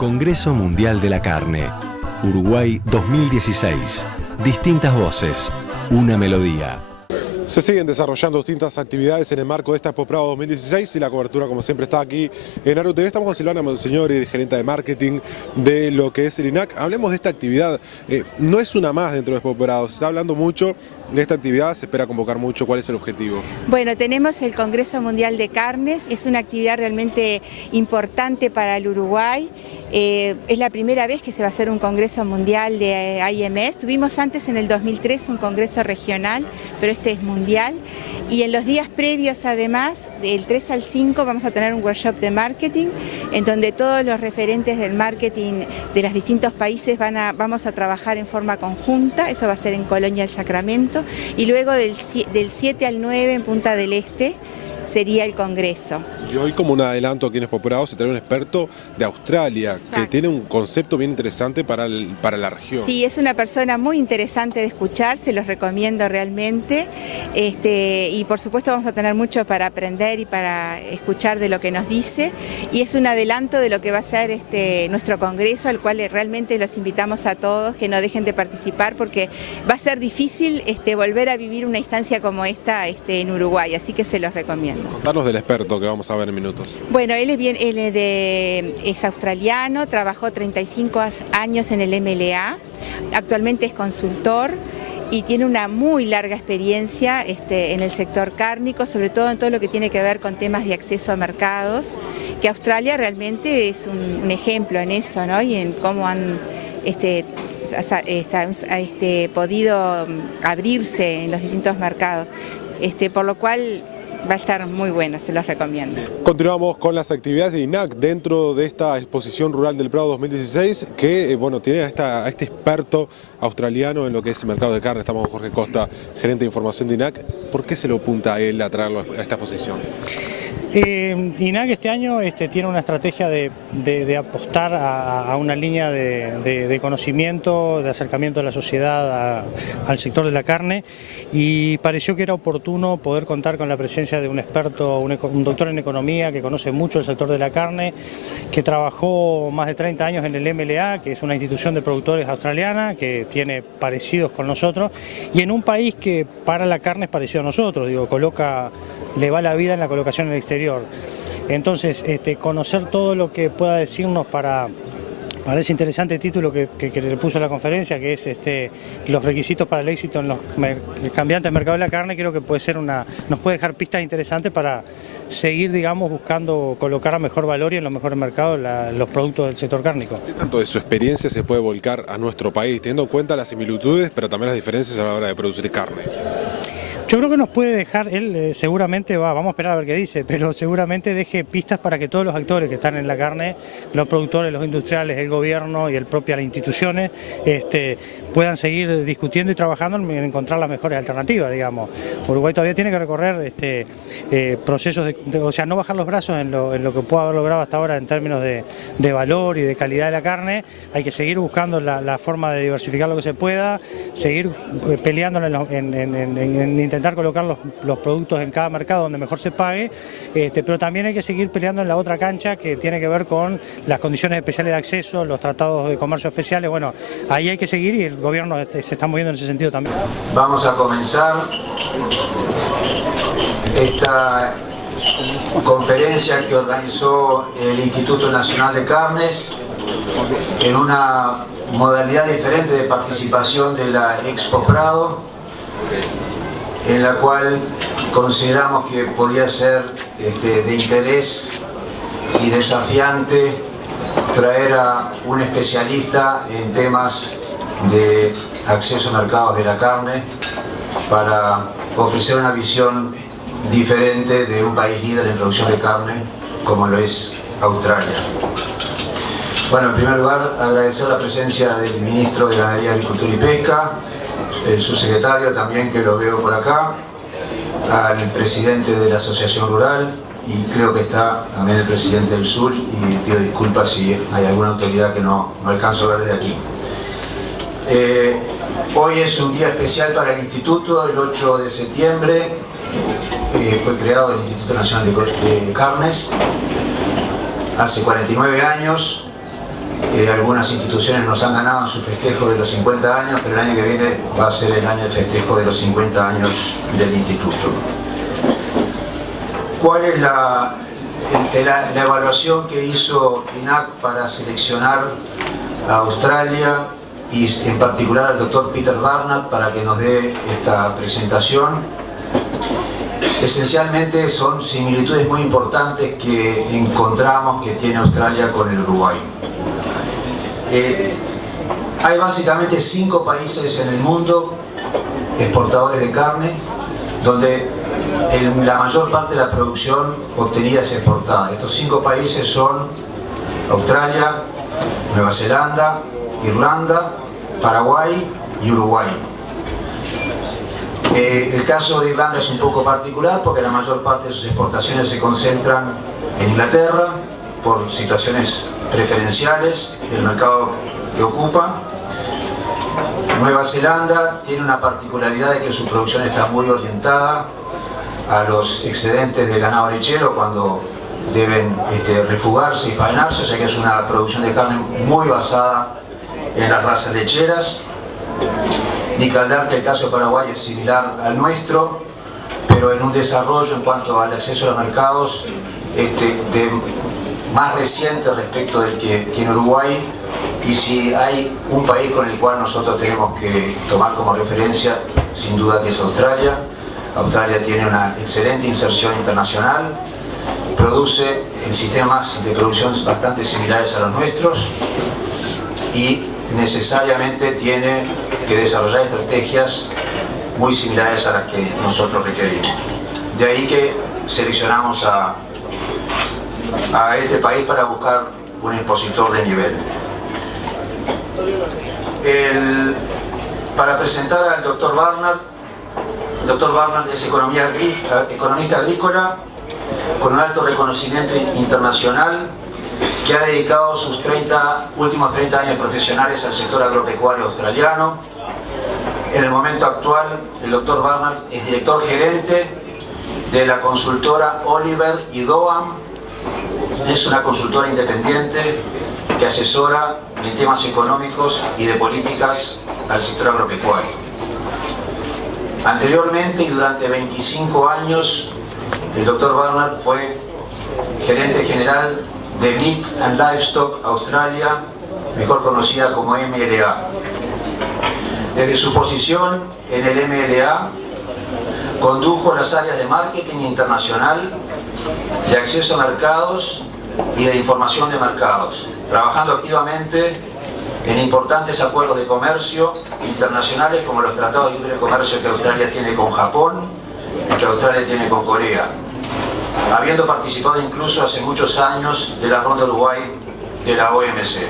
Congreso Mundial de la Carne, Uruguay 2016. Distintas voces, una melodía. Se siguen desarrollando distintas actividades en el marco de esta Expo Prado 2016 y la cobertura, como siempre, está aquí en ARU TV. Estamos con Silvana Monseñori, gerente de marketing de lo que es el INAC. Hablemos de esta actividad. No es una más dentro de Expo Prado, se está hablando mucho de esta actividad, se espera convocar mucho. ¿Cuál es el objetivo? Bueno, tenemos el Congreso Mundial de Carnes, es una actividad realmente importante para el Uruguay. Es la primera vez que se va a hacer un Congreso Mundial de IMS. Tuvimos antes en el 2003 un Congreso regional, pero este es mundial. Y en los días previos, además, del 3 al 5 vamos a tener un workshop de marketing, en donde todos los referentes del marketing de los distintos países vamos a trabajar en forma conjunta. Eso va a ser en Colonia del Sacramento. Y luego del 7 al 9 en Punta del Este sería el Congreso. Y hoy, como un adelanto aquí en Expo Prado, se trae un experto de Australia. Exacto. Que tiene un concepto bien interesante para la región. Sí, es una persona muy interesante de escuchar, se los recomiendo realmente. Y por supuesto vamos a tener mucho para aprender y para escuchar de lo que nos dice. Y es un adelanto de lo que va a ser nuestro Congreso, al cual realmente los invitamos a todos que no dejen de participar, porque va a ser difícil volver a vivir una instancia como esta en Uruguay, así que se los recomiendo. Contanos del experto que vamos a ver en minutos. Bueno, él es australiano, trabajó 35 años en el MLA, actualmente es consultor y tiene una muy larga experiencia en el sector cárnico, sobre todo en todo lo que tiene que ver con temas de acceso a mercados, que Australia realmente es un ejemplo en eso, ¿no? Y en cómo han podido abrirse en los distintos mercados, por lo cual va a estar muy bueno, se los recomiendo. Continuamos con las actividades de INAC dentro de esta exposición rural del Prado 2016 que tiene a este experto australiano en lo que es el mercado de carne. Estamos con Jorge Costa, gerente de información de INAC. ¿Por qué se lo apunta a él a traerlo a esta exposición? INAC este año tiene una estrategia de apostar a una línea de conocimiento, de acercamiento de la sociedad al sector de la carne, y pareció que era oportuno poder contar con la presencia de un experto, un doctor en economía que conoce mucho el sector de la carne, que trabajó más de 30 años en el MLA, que es una institución de productores australiana que tiene parecidos con nosotros, y en un país que para la carne es parecido a nosotros, le va la vida en la colocación en el exterior. Entonces, conocer todo lo que pueda decirnos para ese interesante título que le puso a la conferencia, que es los requisitos para el éxito en los cambiantes mercados de la carne, creo que nos puede dejar pistas interesantes para seguir, buscando colocar a mejor valor y en los mejores mercados los productos del sector cárnico. ¿Qué tanto de su experiencia se puede volcar a nuestro país, teniendo en cuenta las similitudes, pero también las diferencias a la hora de producir carne? Yo creo que nos puede dejar, él seguramente vamos a esperar a ver qué dice, pero seguramente deje pistas para que todos los actores que están en la carne, los productores, los industriales, el gobierno y las instituciones, puedan seguir discutiendo y trabajando en encontrar las mejores alternativas, Uruguay todavía tiene que recorrer procesos no bajar los brazos en lo que pueda haber logrado hasta ahora en términos de valor y de calidad de la carne. Hay que seguir buscando la forma de diversificar lo que se pueda, seguir peleando en intentar colocar los productos en cada mercado donde mejor se pague, pero también hay que seguir peleando en la otra cancha que tiene que ver con las condiciones especiales de acceso, los tratados de comercio especiales. Bueno, ahí hay que seguir y el gobierno se está moviendo en ese sentido también. Vamos a comenzar esta conferencia que organizó el Instituto Nacional de Carnes en una modalidad diferente de participación de la Expo Prado, en la cual consideramos que podía ser de interés y desafiante traer a un especialista en temas de acceso a mercados de la carne para ofrecer una visión diferente de un país líder en producción de carne como lo es Australia. Bueno, en primer lugar, agradecer la presencia del Ministro de Ganadería, Agricultura y Pesca, el subsecretario también, que lo veo por acá, al presidente de la Asociación Rural, y creo que está también el presidente del Sur, y pido disculpas si hay alguna autoridad que no alcanzo a ver desde aquí. Hoy es un día especial para el Instituto, el 8 de septiembre fue creado el Instituto Nacional de Carnes, hace 49 años, algunas instituciones nos han ganado en su festejo de los 50 años, pero el año que viene va a ser el año de festejo de los 50 años del instituto. ¿Cuál es la evaluación que hizo INAC para seleccionar a Australia y en particular al doctor Peter Barnard para que nos dé esta presentación? Esencialmente son similitudes muy importantes que encontramos que tiene Australia con el Uruguay. Hay básicamente 5 países en el mundo exportadores de carne donde la mayor parte de la producción obtenida es exportada. Estos 5 países son Australia, Nueva Zelanda, Irlanda, Paraguay y Uruguay. El caso de Irlanda es un poco particular porque la mayor parte de sus exportaciones se concentran en Inglaterra por situaciones preferenciales del mercado que ocupa. Nueva Zelanda tiene una particularidad de que su producción está muy orientada a los excedentes de ganado lechero cuando deben refugarse y faenarse, o sea que es una producción de carne muy basada en las razas lecheras. Ni que hablar que el caso de Paraguay es similar al nuestro, pero en un desarrollo en cuanto al acceso a los mercados más reciente respecto del que tiene Uruguay. Y si hay un país con el cual nosotros tenemos que tomar como referencia, sin duda que es Australia. Australia tiene una excelente inserción internacional, produce en sistemas de producción bastante similares a los nuestros y necesariamente tiene que desarrollar estrategias muy similares a las que nosotros requerimos. De ahí que seleccionamos a este país para buscar un expositor de nivel. Para presentar al doctor Barnard, el doctor Barnard es economista agrícola con un alto reconocimiento internacional que ha dedicado sus últimos 30 años profesionales al sector agropecuario australiano. En el momento actual, el doctor Barnard es director gerente de la consultora Oliver y Doam. Es una consultora independiente que asesora en temas económicos y de políticas al sector agropecuario. Anteriormente y durante 25 años, el doctor Barnard fue gerente general de Meat and Livestock Australia, mejor conocida como MLA. Desde su posición en el MLA, condujo las áreas de marketing internacional, de acceso a mercados y de información de mercados, trabajando activamente en importantes acuerdos de comercio internacionales como los tratados de libre comercio que Australia tiene con Japón y que Australia tiene con Corea, habiendo participado incluso hace muchos años de la ronda Uruguay de la OMC.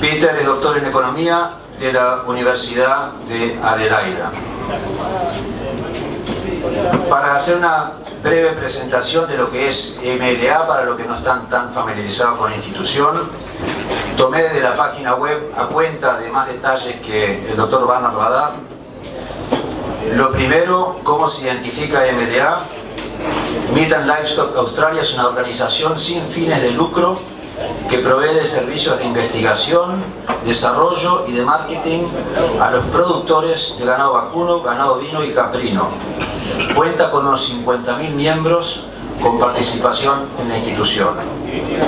Peter es doctor en Economía de la Universidad de Adelaida. Para hacer una breve presentación de lo que es MLA, para los que no están tan familiarizados con la institución, tomé desde la página web a cuenta de más detalles que el doctor Barnard va a dar. Lo primero, cómo se identifica MLA. Meat and Livestock Australia es una organización sin fines de lucro que provee de servicios de investigación, desarrollo y de marketing a los productores de ganado vacuno, ganado ovino y caprino. Cuenta con unos 50.000 miembros con participación en la institución.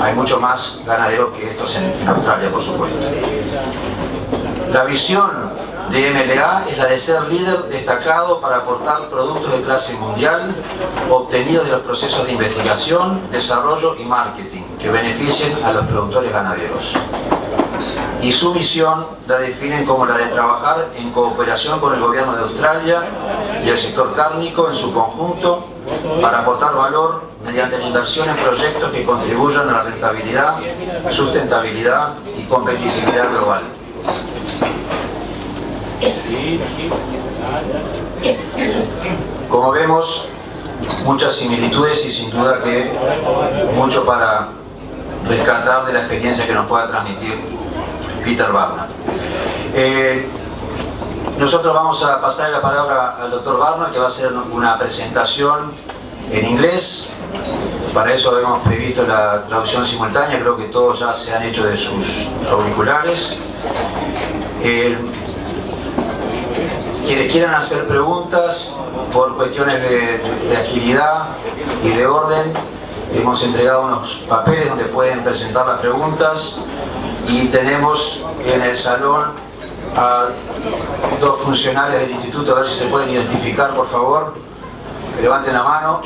Hay mucho más ganaderos que estos en Australia, por supuesto. La visión de MLA es la de ser líder destacado para aportar productos de clase mundial obtenidos de los procesos de investigación, desarrollo y marketing que beneficien a los productores ganaderos. Y su misión la definen como la de trabajar en cooperación con el gobierno de Australia y el sector cárnico en su conjunto para aportar valor mediante la inversión en proyectos que contribuyan a la rentabilidad, sustentabilidad y competitividad global. Como vemos, muchas similitudes y sin duda que mucho para rescatar de la experiencia que nos pueda transmitir Peter Barnard. Nosotros vamos a pasar la palabra al doctor Barnard, que va a hacer una presentación en inglés. Para eso hemos previsto la traducción simultánea, creo que todos ya se han hecho de sus auriculares. Quienes quieran hacer preguntas por cuestiones de agilidad y de orden, hemos entregado unos papeles donde pueden presentar las preguntas y tenemos en el salón a dos funcionarios del instituto, a ver si se pueden identificar, por favor. Que levanten la mano.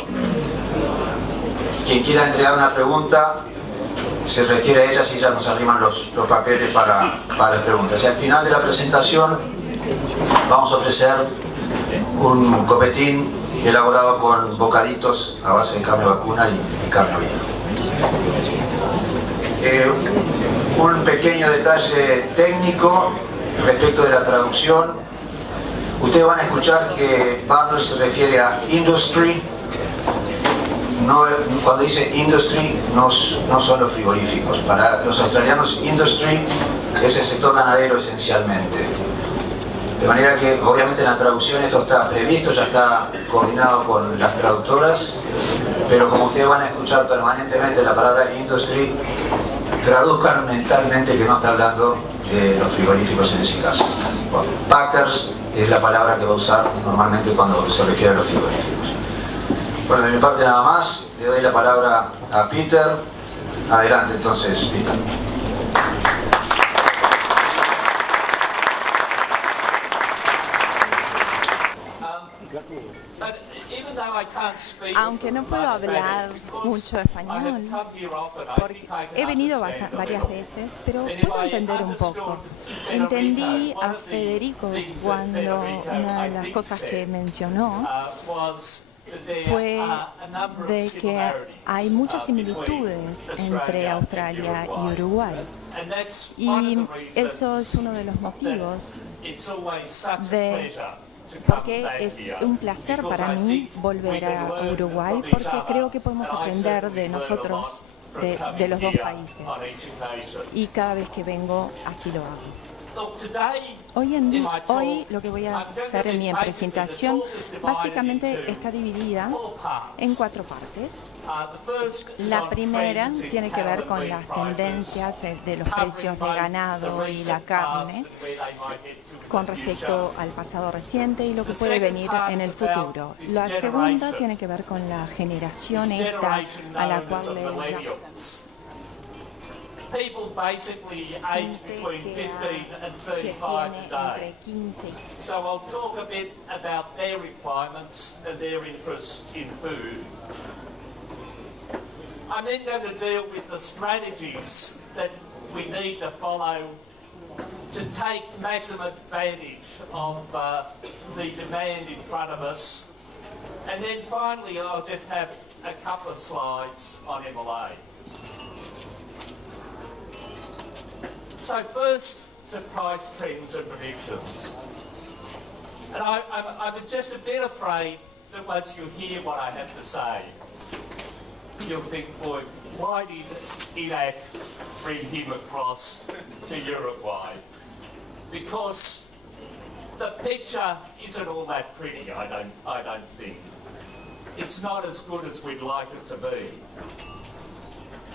Quien quiera entregar una pregunta se refiere a ellas y ya nos arriman los papeles para las preguntas. Y al final de la presentación vamos a ofrecer un copetín elaborado con bocaditos a base de carne vacuna y carne ovina. Un pequeño detalle técnico respecto de la traducción. Ustedes van a escuchar que Bundle se refiere a industry. No, cuando dice industry no son los frigoríficos. Para los australianos industry es el sector ganadero esencialmente. De manera que obviamente en la traducción esto está previsto, ya está coordinado con las traductoras, pero como ustedes van a escuchar permanentemente la palabra industry, traduzcan mentalmente que no está hablando de los frigoríficos en ese caso. Bueno, Packers es la palabra que va a usar normalmente cuando se refiere a los frigoríficos. Bueno, de mi parte nada más, le doy la palabra a Peter. Adelante entonces, Peter. Aunque no puedo hablar mucho español, porque he venido varias veces, pero puedo entender un poco. Entendí a Federico cuando una de las cosas que mencionó fue de que hay muchas similitudes entre Australia y Uruguay. Y eso es uno de los motivos porque es un placer para mí volver a Uruguay, porque creo que podemos aprender de nosotros, de los dos países. Y cada vez que vengo, así lo hago. Hoy lo que voy a hacer en mi presentación básicamente está dividida en 4 partes. La primera tiene que ver con las tendencias de los precios de ganado y la carne con respecto al pasado reciente y lo que puede venir en el futuro. La segunda tiene que ver con la generación esta a la cual le llamamos. People basically age between 15 and 35 today. So I'll talk a bit about their requirements and their interest in food. I'm then going to deal with the strategies that we need to follow to take maximum advantage of the demand in front of us. And then finally I'll just have a couple of slides on MLA. So first, to price trends and predictions. And I'm just a bit afraid that once you hear what I have to say, you'll think, boy, why did INAC bring him across to Uruguay? Because the picture isn't all that pretty, I don't think. It's not as good as we'd like it to be.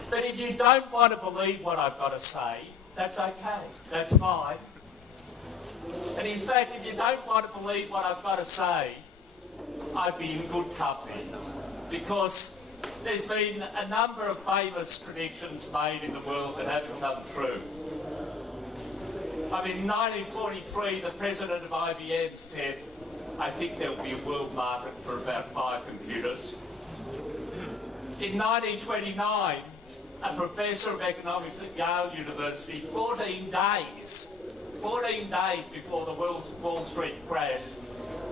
But if you don't want to believe what I've got to say, that's okay, that's fine. And in fact, if you don't want to believe what I've got to say, I'd be in good company, because there's been a number of famous predictions made in the world that haven't come true. I mean, in 1943, the president of IBM said, I think there will be a world market for about 5 computers. In 1929, a professor of economics at Yale University, 14 days before the Wall Street crash,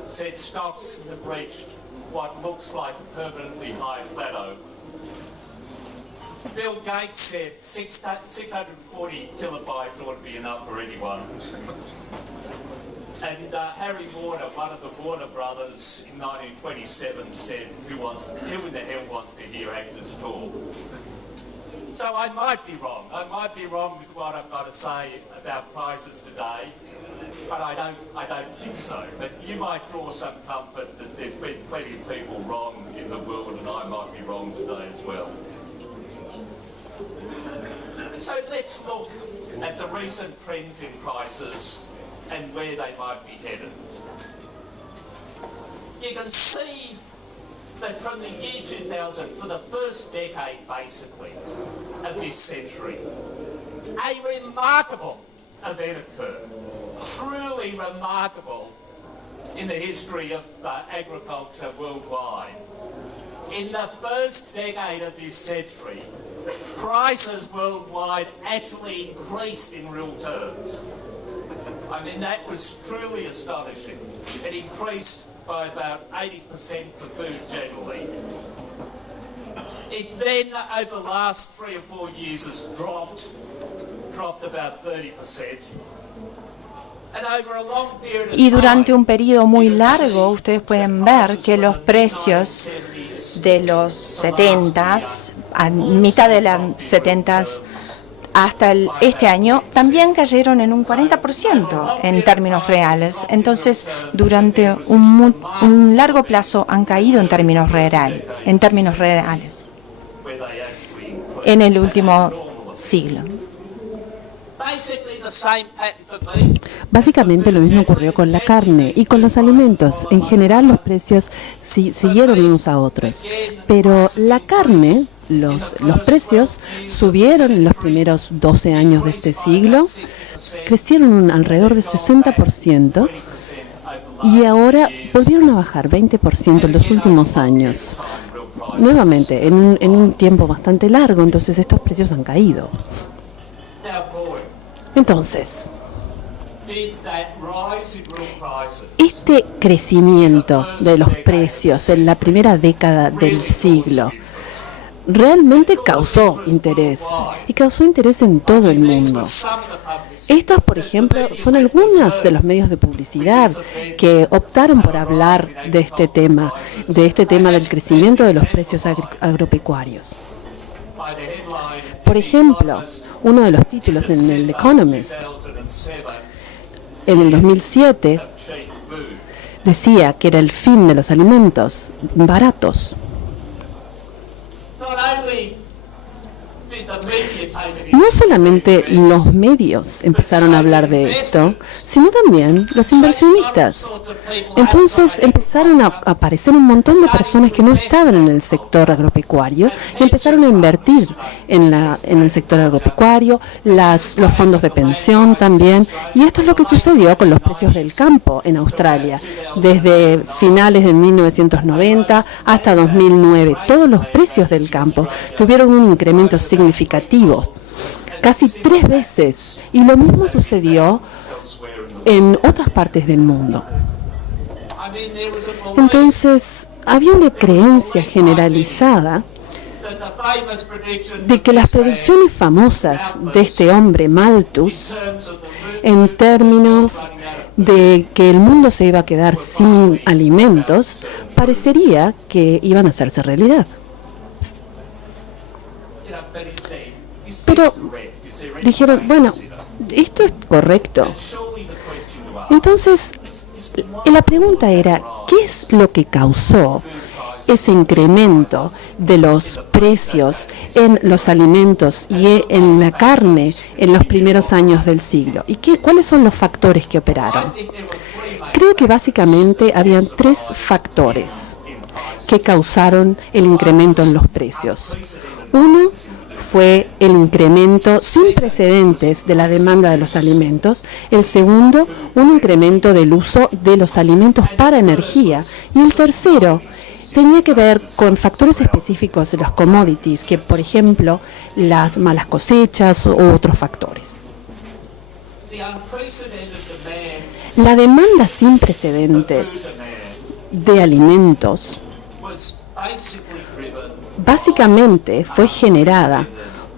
said stocks have reached what looks like a permanently high plateau. Bill Gates said 640 kilobytes ought to be enough for anyone. And Harry Warner, one of the Warner brothers, in 1927 said, who in the hell wants to hear actors talk? So I might be wrong. I might be wrong with what I've got to say about prices today, but I don't think so. But you might draw some comfort that there's been plenty of people wrong in the world, and I might be wrong today as well. So let's look at the recent trends in prices and where they might be headed. You can see that from the year 2000, for the first decade basically of this century, a remarkable event occurred, truly remarkable in the history of agriculture worldwide. In the first decade of this century, prices worldwide actually increased in real terms. I mean, that was truly astonishing. It increased by about 80% for food generally. It then, over the last 3 or 4 years, has dropped about 30%. Y durante un periodo muy largo, ustedes pueden ver que los precios de los 70s, a mitad de los 70s hasta este año, también cayeron en un 40% en términos reales. Entonces, durante un largo plazo han caído en términos reales, en el último siglo. Básicamente lo mismo ocurrió con la carne y con los alimentos. En general los precios siguieron unos a otros, pero la carne, los precios subieron en los primeros 12 años de este siglo, crecieron alrededor de 60% y ahora volvieron a bajar 20% en los últimos años. Nuevamente, en un tiempo bastante largo, entonces estos precios han caído. Entonces, este crecimiento de los precios en la primera década del siglo realmente causó interés, y causó interés en todo el mundo. Estos, por ejemplo, son algunos de los medios de publicidad que optaron por hablar de este tema del crecimiento de los precios agropecuarios. Por ejemplo, uno de los títulos en el Economist en el 2007 decía que era el fin de los alimentos baratos. No solamente los medios empezaron a hablar de esto, sino también los inversionistas. Entonces empezaron a aparecer un montón de personas que no estaban en el sector agropecuario y empezaron a invertir en el sector agropecuario, los fondos de pensión también. Y esto es lo que sucedió con los precios del campo en Australia. Desde finales de 1990 hasta 2009, todos los precios del campo tuvieron un incremento significativo, casi 3 veces, y lo mismo sucedió en otras partes del mundo. Entonces, había una creencia generalizada de que las predicciones famosas de este hombre Malthus, en términos de que el mundo se iba a quedar sin alimentos, parecería que iban a hacerse realidad. Pero dijeron, bueno, esto es correcto. Entonces, la pregunta era, ¿qué es lo que causó ese incremento de los precios en los alimentos y en la carne en los primeros años del siglo? ¿Y cuáles son los factores que operaron? Creo que básicamente habían 3 factores que causaron el incremento en los precios. Uno fue el incremento sin precedentes de la demanda de los alimentos. El segundo, un incremento del uso de los alimentos para energía. Y el tercero tenía que ver con factores específicos de los commodities, que por ejemplo las malas cosechas u otros factores. La demanda sin precedentes de alimentos básicamente fue generada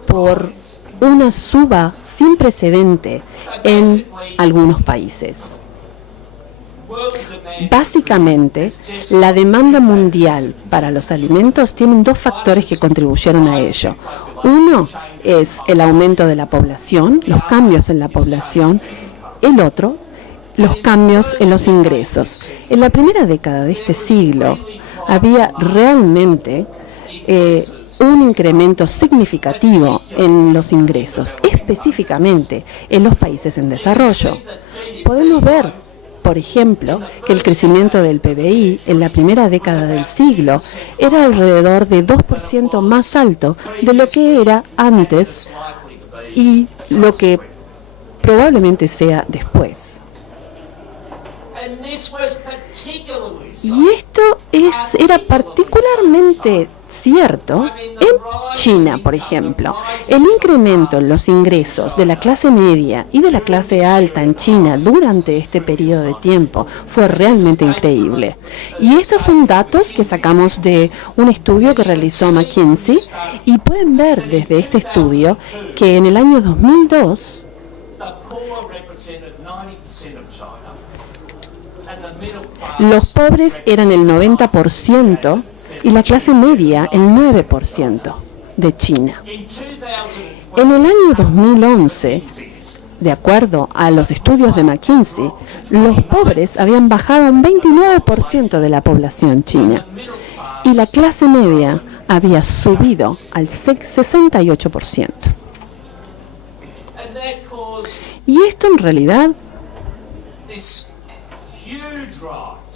por una suba sin precedente en algunos países. Básicamente, la demanda mundial para los alimentos tiene 2 factores que contribuyeron a ello. Uno es el aumento de la población, los cambios en la población. El otro, los cambios en los ingresos. En la primera década de este siglo, había realmente un incremento significativo en los ingresos, específicamente en los países en desarrollo. Podemos ver, por ejemplo, que el crecimiento del PBI en la primera década del siglo era alrededor de 2% más alto de lo que era antes y lo que probablemente sea después. Y esto era particularmente cierto en China, por ejemplo. El incremento en los ingresos de la clase media y de la clase alta en China durante este periodo de tiempo fue realmente increíble. Y estos son datos que sacamos de un estudio que realizó McKinsey, y pueden ver desde este estudio que en el año 2002 los pobres eran el 90% y la clase media el 9% de China. En el año 2011, de acuerdo a los estudios de McKinsey, los pobres habían bajado un 29% de la población china y la clase media había subido al 68%. Y esto en realidad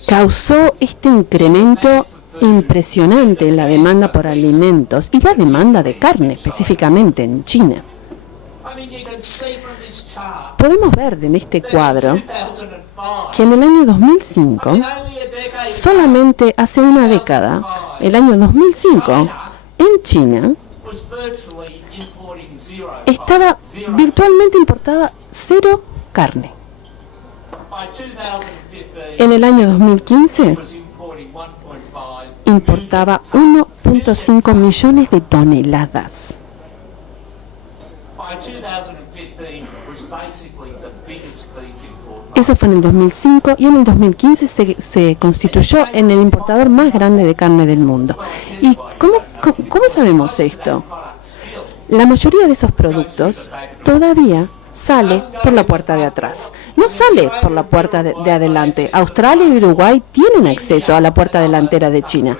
causó este incremento impresionante en la demanda por alimentos y la demanda de carne, específicamente en China. Podemos ver en este cuadro que en el año 2005, solamente hace una década, el año 2005, en China, estaba virtualmente importada cero carne. En el año 2015 importaba 1.5 millones de toneladas. Eso fue en el 2005 y en el 2015 se constituyó en el importador más grande de carne del mundo. ¿Y cómo sabemos esto? La mayoría de esos productos todavía sale por la puerta de atrás. No sale por la puerta de adelante. Australia y Uruguay tienen acceso a la puerta delantera de China,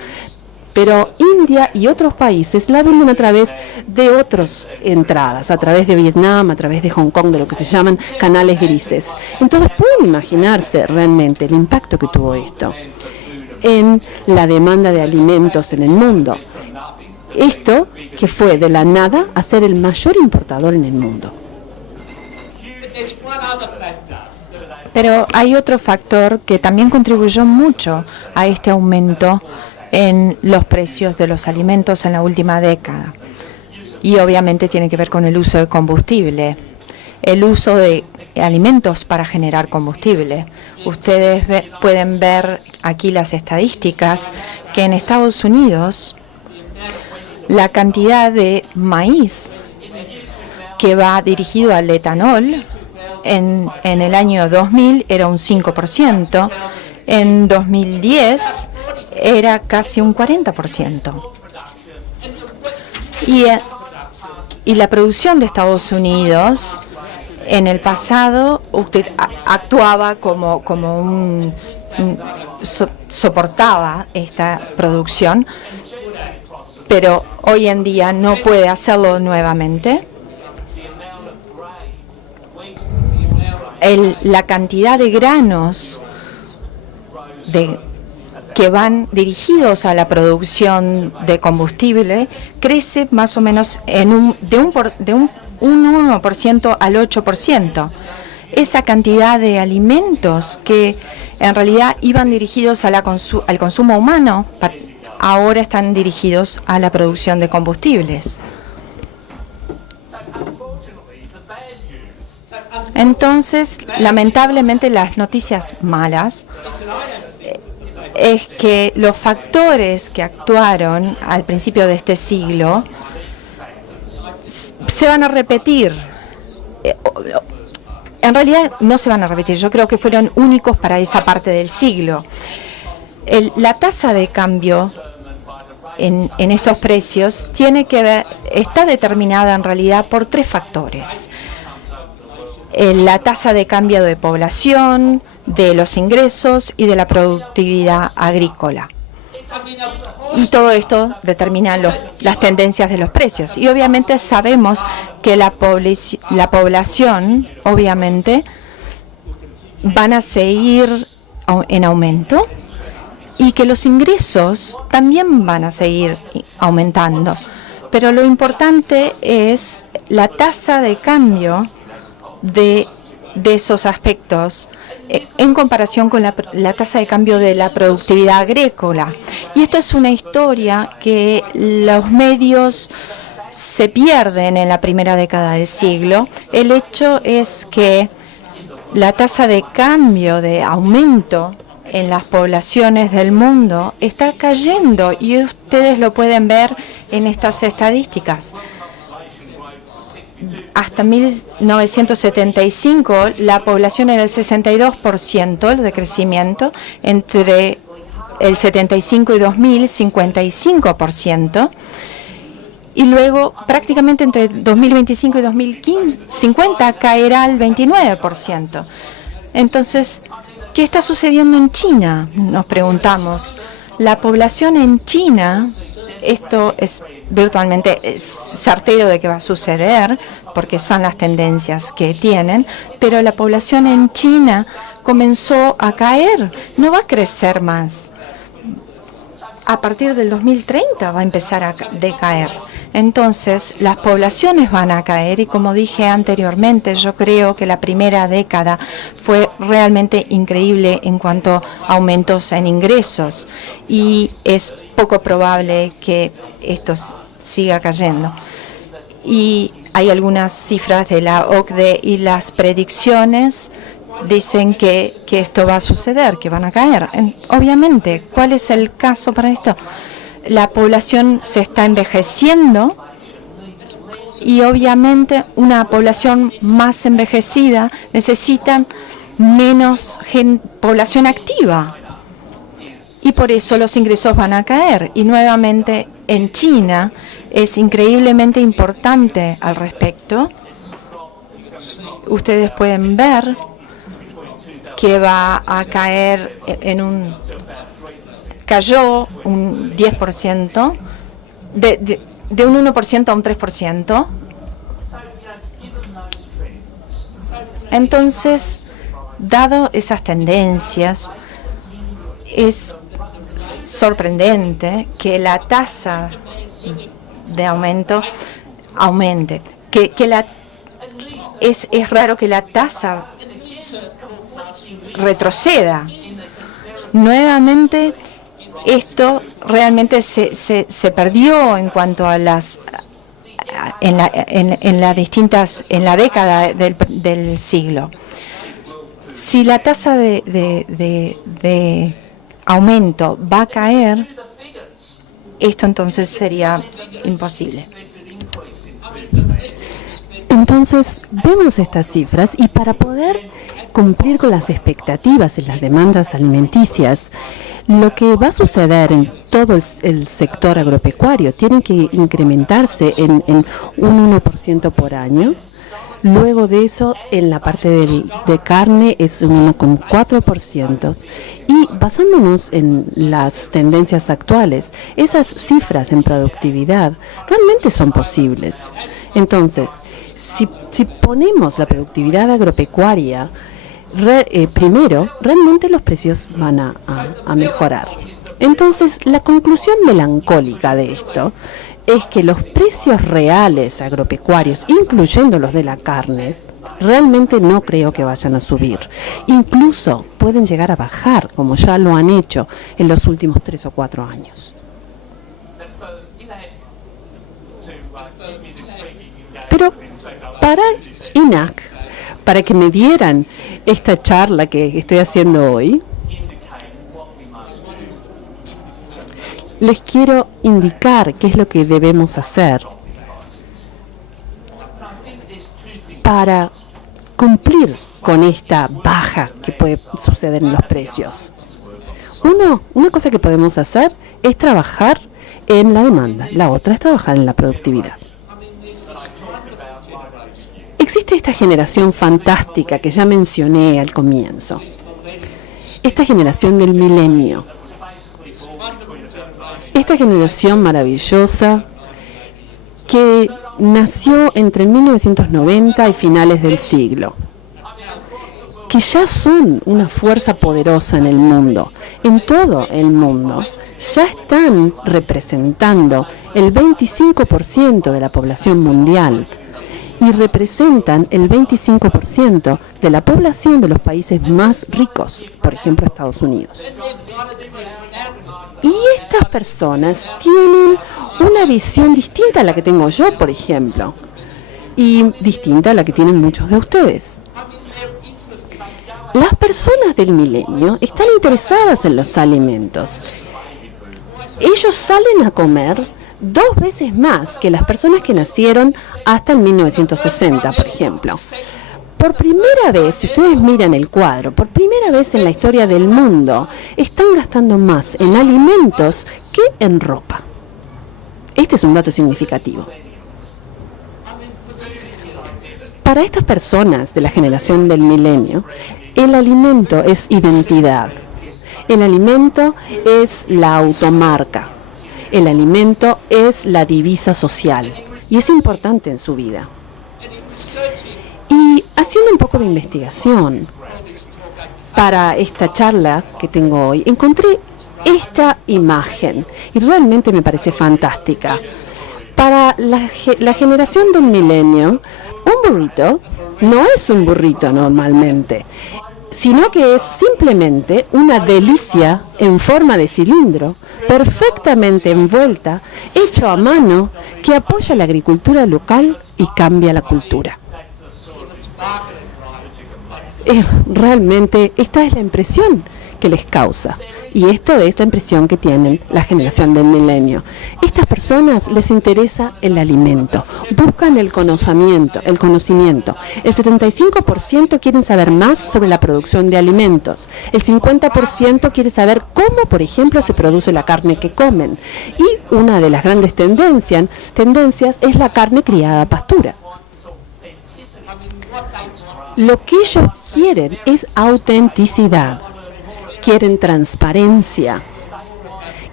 pero India y otros países la venden a través de otras entradas, a través de Vietnam, a través de Hong Kong, de lo que se llaman canales grises. Entonces pueden imaginarse realmente el impacto que tuvo esto en la demanda de alimentos en el mundo. Esto que fue de la nada a ser el mayor importador en el mundo. Pero hay otro factor que también contribuyó mucho a este aumento en los precios de los alimentos en la última década. Y obviamente tiene que ver con el uso de combustible, el uso de alimentos para generar combustible. Ustedes pueden ver aquí las estadísticas que en Estados Unidos la cantidad de maíz que va dirigido al etanol en el año 2000 era un 5%, en 2010 era casi un 40%. Y la producción de Estados Unidos en el pasado actuaba como soportaba esta producción, pero hoy en día no puede hacerlo nuevamente. La cantidad de granos que van dirigidos a la producción de combustible crece más o menos de un 1% al 8%. Esa cantidad de alimentos que en realidad iban dirigidos al consumo humano, ahora están dirigidos a la producción de combustibles. Entonces, lamentablemente, las noticias malas es que los factores que actuaron al principio de este siglo se van a repetir. En realidad no se van a repetir, yo creo que fueron únicos para esa parte del siglo. La tasa de cambio en estos precios está determinada en realidad por tres factores. La tasa de cambio de población, de los ingresos y de la productividad agrícola. Y todo esto determina las tendencias de los precios. Y obviamente sabemos que la población, obviamente, van a seguir en aumento y que los ingresos también van a seguir aumentando. Pero lo importante es la tasa de cambio de esos aspectos en comparación con la tasa de cambio de la productividad agrícola. Y esto es una historia que los medios se pierden en la primera década del siglo. El hecho es que la tasa de cambio de aumento en las poblaciones del mundo está cayendo y ustedes lo pueden ver en estas estadísticas. Hasta 1975 la población era el 62% de crecimiento, entre el 75 y 2000, 55%. Y luego, prácticamente entre 2025 y 2050, caerá al 29%. Entonces, ¿qué está sucediendo en China? Nos preguntamos. La población en China, esto es virtualmente certero de que va a suceder, porque son las tendencias que tienen, pero la población en China comenzó a caer, no va a crecer más. A partir del 2030 va a empezar a decaer. Entonces, las poblaciones van a caer y, como dije anteriormente, yo creo que la primera década fue realmente increíble en cuanto a aumentos en ingresos y es poco probable que esto siga cayendo. Y hay algunas cifras de la OCDE y las predicciones dicen que esto va a suceder, que van a caer. Obviamente, ¿cuál es el caso para esto? La población se está envejeciendo y obviamente una población más envejecida necesita menos población activa y por eso los ingresos van a caer. Y nuevamente en China es increíblemente importante al respecto. Ustedes pueden ver que va a caer cayó un 10%, de un 1% a un 3%. Entonces, dado esas tendencias, es sorprendente que la tasa de aumento aumente, es raro que la tasa retroceda. Nuevamente, esto realmente se perdió en cuanto a en la década del siglo. Si la tasa de aumento va a caer, esto entonces sería imposible. Entonces, vemos estas cifras y para poder cumplir con las expectativas y las demandas alimenticias, lo que va a suceder en todo el sector agropecuario tiene que incrementarse en un 1% por año. Luego de eso, en la parte de carne es un 1,4%. Y basándonos en las tendencias actuales, esas cifras en productividad realmente son posibles. Entonces, si ponemos la productividad agropecuaria primero, realmente los precios van a mejorar. Entonces, la conclusión melancólica de esto es que los precios reales agropecuarios, incluyendo los de la carne, realmente no creo que vayan a subir. Incluso pueden llegar a bajar, como ya lo han hecho en los últimos 3 o 4 años. Pero para INAC, para que me dieran esta charla que estoy haciendo hoy, les quiero indicar qué es lo que debemos hacer para cumplir con esta baja que puede suceder en los precios. Una cosa que podemos hacer es trabajar en la demanda, la otra es trabajar en la productividad. Existe esta generación fantástica que ya mencioné al comienzo, esta generación del milenio. esta generación maravillosa que nació entre 1990 y finales del siglo, que ya son una fuerza poderosa en el mundo, en todo el mundo, ya están representando el 25% de la población mundial y representan el 25% de la población de los países más ricos, por ejemplo Estados Unidos. Y estas personas tienen una visión distinta a la que tengo yo, por ejemplo, y distinta a la que tienen muchos de ustedes. Las personas del milenio están interesadas en los alimentos. Ellos salen a comer 2 veces más que las personas que nacieron hasta el 1960, por ejemplo. Por primera vez, si ustedes miran el cuadro, por primera vez en la historia del mundo, están gastando más en alimentos que en ropa. Este es un dato significativo. Para estas personas de la generación del milenio, el alimento es identidad. El alimento es la automarca. El alimento es la divisa social. Y es importante en su vida. Y haciendo un poco de investigación para esta charla que tengo hoy, encontré esta imagen y realmente me parece fantástica. Para la generación del milenio, un burrito no es un burrito normalmente, sino que es simplemente una delicia en forma de cilindro, perfectamente envuelta, hecho a mano, que apoya la agricultura local y cambia la cultura. Realmente esta es la impresión que les causa. Y esto es la impresión que tienen la generación del milenio. Estas personas les interesa el alimento, buscan el conocimiento. El 75% quieren saber más sobre la producción de alimentos. El 50% quiere saber cómo, por ejemplo, se produce la carne que comen. Y una de las grandes tendencias es la carne criada a pastura. Lo que ellos quieren es autenticidad. Quieren transparencia,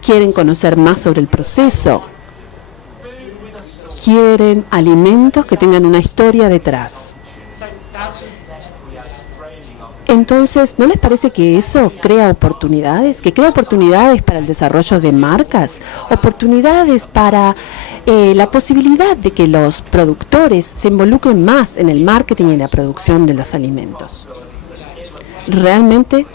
quieren conocer más sobre el proceso, quieren alimentos que tengan una historia detrás. Entonces, ¿no les parece que eso crea oportunidades? Que crea oportunidades para el desarrollo de marcas, oportunidades para la posibilidad de que los productores se involucren más en el marketing y en la producción de los alimentos. Realmente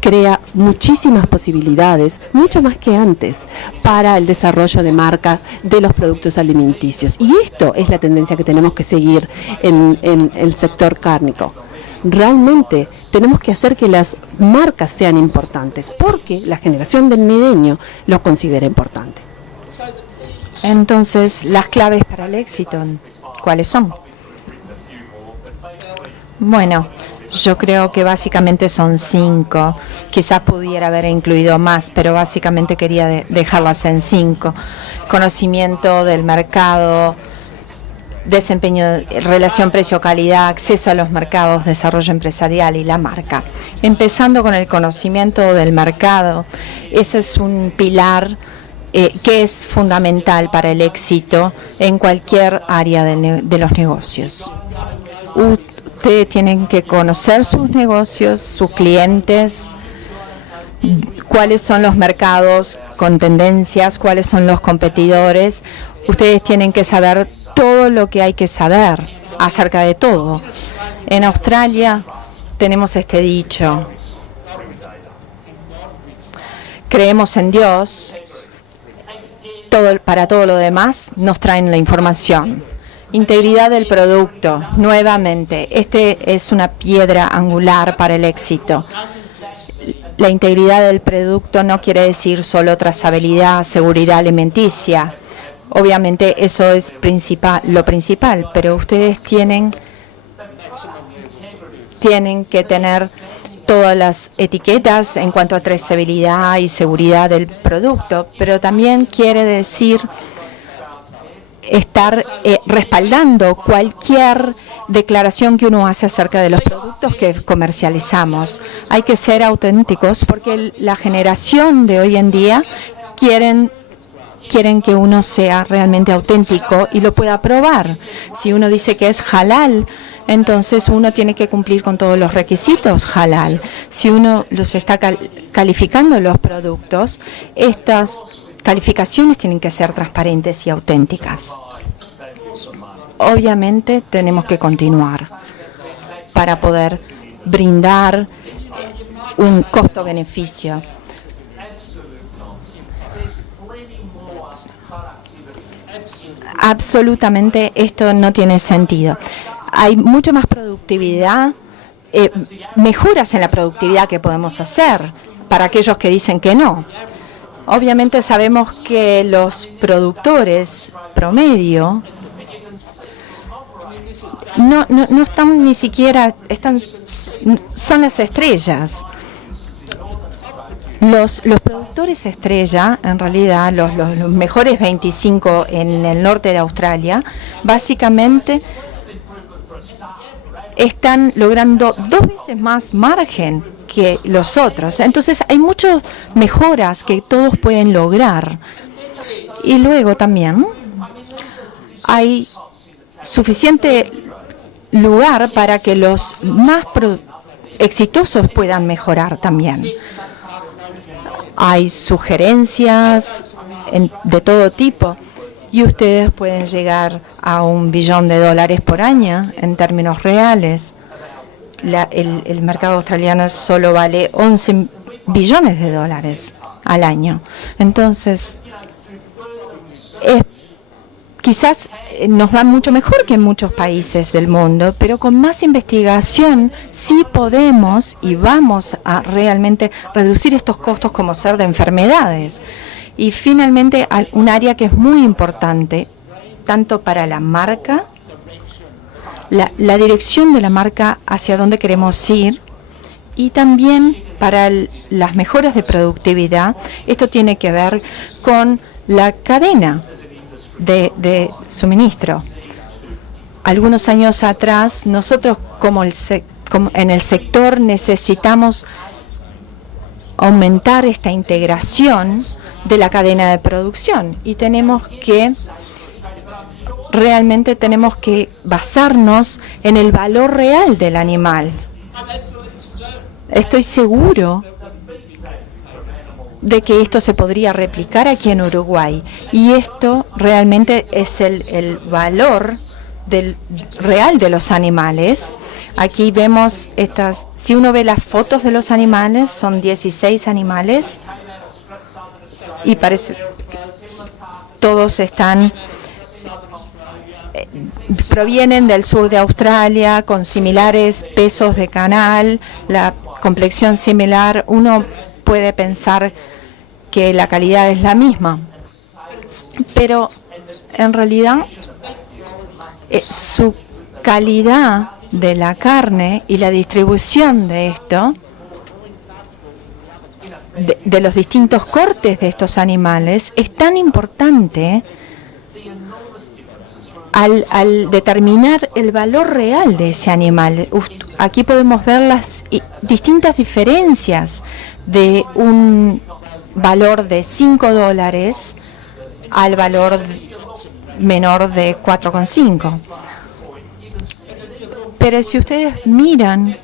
crea muchísimas posibilidades, mucho más que antes, para el desarrollo de marca de los productos alimenticios. Y esto es la tendencia que tenemos que seguir en el sector cárnico. Realmente tenemos que hacer que las marcas sean importantes, porque la generación del milenio lo considera importante. Entonces, las claves para el éxito, ¿cuáles son? Bueno, yo creo que básicamente son 5. Quizás pudiera haber incluido más, pero básicamente quería dejarlas en 5. Conocimiento del mercado, desempeño, relación precio-calidad, acceso a los mercados, desarrollo empresarial y la marca. Empezando con el conocimiento del mercado, ese es un pilar que es fundamental para el éxito en cualquier área de los negocios. Ustedes tienen que conocer sus negocios, sus clientes, cuáles son los mercados con tendencias, cuáles son los competidores. Ustedes tienen que saber todo lo que hay que saber acerca de todo. En Australia tenemos este dicho: creemos en Dios, para todo lo demás nos traen la información. Integridad del producto, nuevamente, este es una piedra angular para el éxito. La integridad del producto no quiere decir solo trazabilidad, seguridad alimenticia. Obviamente eso es lo principal, pero ustedes tienen que tener todas las etiquetas en cuanto a trazabilidad y seguridad del producto, pero también quiere decir estar respaldando cualquier declaración que uno hace acerca de los productos que comercializamos. Hay que ser auténticos porque la generación de hoy en día quieren que uno sea realmente auténtico y lo pueda probar. Si uno dice que es halal, entonces uno tiene que cumplir con todos los requisitos halal. Si uno los está calificando los productos, estas calificaciones tienen que ser transparentes y auténticas. Obviamente tenemos que continuar para poder brindar un costo-beneficio. Absolutamente esto no tiene sentido. Hay mucho más productividad, mejoras en la productividad que podemos hacer para aquellos que dicen que no. Obviamente sabemos que los productores promedio no están ni siquiera, son las estrellas. Los productores estrella, en realidad, los mejores 25 en el norte de Australia, básicamente están logrando 2 veces más margen que los otros. Entonces, hay muchas mejoras que todos pueden lograr. Y luego también hay suficiente lugar para que los más exitosos puedan mejorar también. Hay sugerencias de todo tipo y ustedes pueden llegar a $1 billón por año en términos reales. El mercado australiano solo vale $11 billones al año. Entonces, quizás nos va mucho mejor que en muchos países del mundo, pero con más investigación sí podemos y vamos a realmente reducir estos costos como ser de enfermedades. Y finalmente, un área que es muy importante, tanto para la marca, la dirección de la marca hacia dónde queremos ir, y también para las mejoras de productividad. Esto tiene que ver con la cadena de suministro. Algunos años atrás, nosotros como en el sector necesitamos aumentar esta integración de la cadena de producción y realmente tenemos que basarnos en el valor real del animal. Estoy seguro de que esto se podría replicar aquí en Uruguay. Y esto realmente es el valor real de los animales. Aquí vemos si uno ve las fotos de los animales, son 16 animales y parece que todos provienen del sur de Australia con similares pesos de canal, la complexión similar. Uno puede pensar que la calidad es la misma, pero en realidad su calidad de la carne y la distribución de esto, de los distintos cortes de estos animales, es tan importante al determinar el valor real de ese animal. Aquí podemos ver las distintas diferencias de un valor de $5 al valor menor de 4,5. Pero si ustedes miran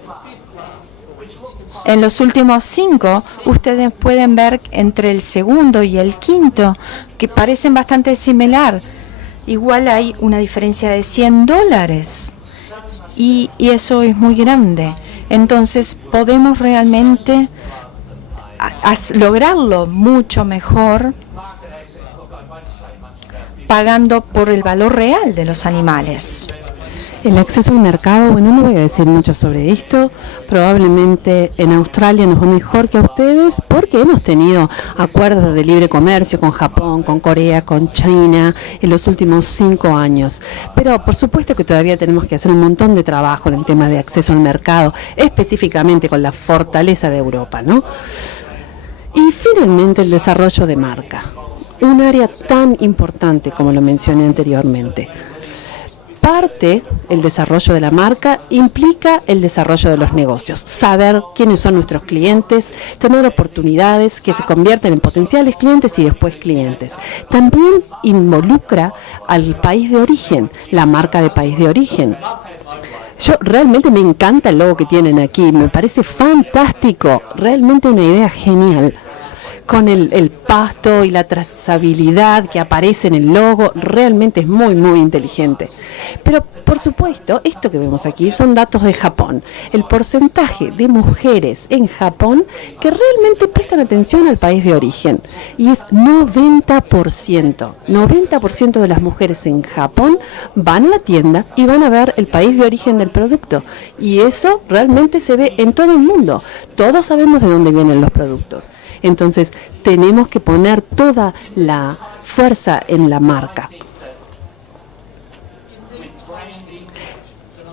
en los últimos 5, ustedes pueden ver entre el segundo y el quinto que parecen bastante similar. Igual hay una diferencia de $100 y eso es muy grande. Entonces podemos realmente lograrlo mucho mejor pagando por el valor real de los animales. El acceso al mercado, bueno, no voy a decir mucho sobre esto. Probablemente en Australia nos va mejor que a ustedes porque hemos tenido acuerdos de libre comercio con Japón, con Corea, con China en los últimos 5 años. Pero por supuesto que todavía tenemos que hacer un montón de trabajo en el tema de acceso al mercado, específicamente con la fortaleza de Europa, ¿no? Y finalmente el desarrollo de marca, un área tan importante como lo mencioné anteriormente. parte, el desarrollo de la marca implica el desarrollo de los negocios, saber quiénes son nuestros clientes, tener oportunidades que se convierten en potenciales clientes y después clientes. También involucra al país de origen, la marca de país de origen. Yo realmente me encanta el logo que tienen aquí, me parece fantástico, realmente una idea genial. Con el pasto y la trazabilidad que aparece en el logo, realmente es muy, muy inteligente. Pero, por supuesto, esto que vemos aquí son datos de Japón. El porcentaje de mujeres en Japón que realmente prestan atención al país de origen. Y es 90%. 90% de las mujeres en Japón van a la tienda y van a ver el país de origen del producto. Y eso realmente se ve en todo el mundo. Todos sabemos de dónde vienen los productos. Entonces, tenemos que poner toda la fuerza en la marca.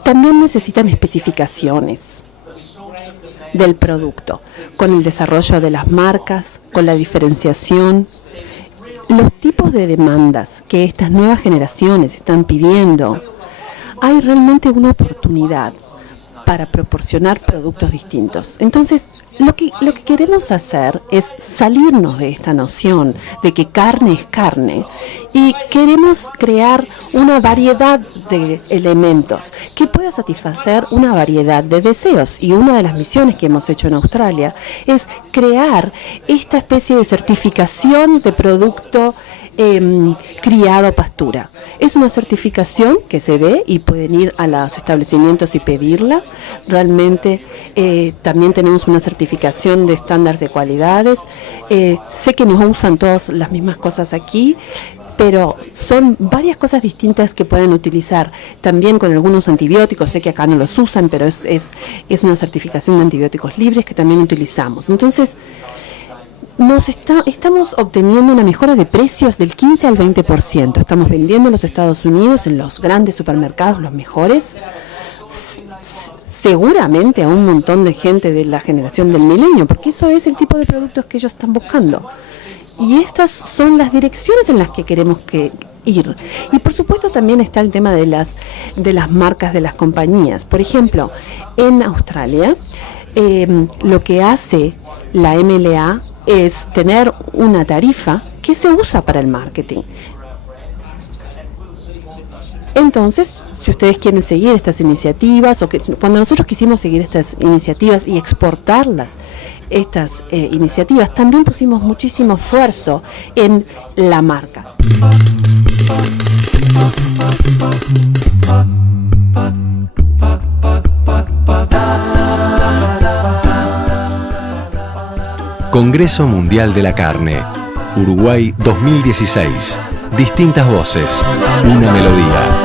También necesitan especificaciones del producto, con el desarrollo de las marcas, con la diferenciación, los tipos de demandas que estas nuevas generaciones están pidiendo. Hay realmente una oportunidad para proporcionar productos distintos. Entonces, lo que queremos hacer es salirnos de esta noción de que carne es carne y queremos crear una variedad de elementos que pueda satisfacer una variedad de deseos. Y una de las misiones que hemos hecho en Australia es crear esta especie de certificación de producto criado a pastura. Es una certificación que se ve y pueden ir a los establecimientos y pedirla. Realmente también tenemos una certificación de estándares de cualidades. Sé que no usan todas las mismas cosas aquí, pero son varias cosas distintas que pueden utilizar también con algunos antibióticos. Sé que acá no los usan, pero es una certificación de antibióticos libres que también utilizamos. Entonces, estamos obteniendo una mejora de precios del 15 al 20%. Estamos vendiendo en los Estados Unidos, en los grandes supermercados, los mejores, seguramente a un montón de gente de la generación del milenio, porque eso es el tipo de productos que ellos están buscando. Y estas son las direcciones en las que queremos ir. Y por supuesto también está el tema de las marcas de las compañías. Por ejemplo, en Australia, lo que hace la MLA es tener una tarifa que se usa para el marketing. Entonces, si ustedes quieren seguir estas iniciativas, cuando nosotros quisimos seguir estas iniciativas y exportarlas, estas iniciativas, también pusimos muchísimo esfuerzo en la marca. Congreso Mundial de la Carne, Uruguay 2016. Distintas voces, una melodía.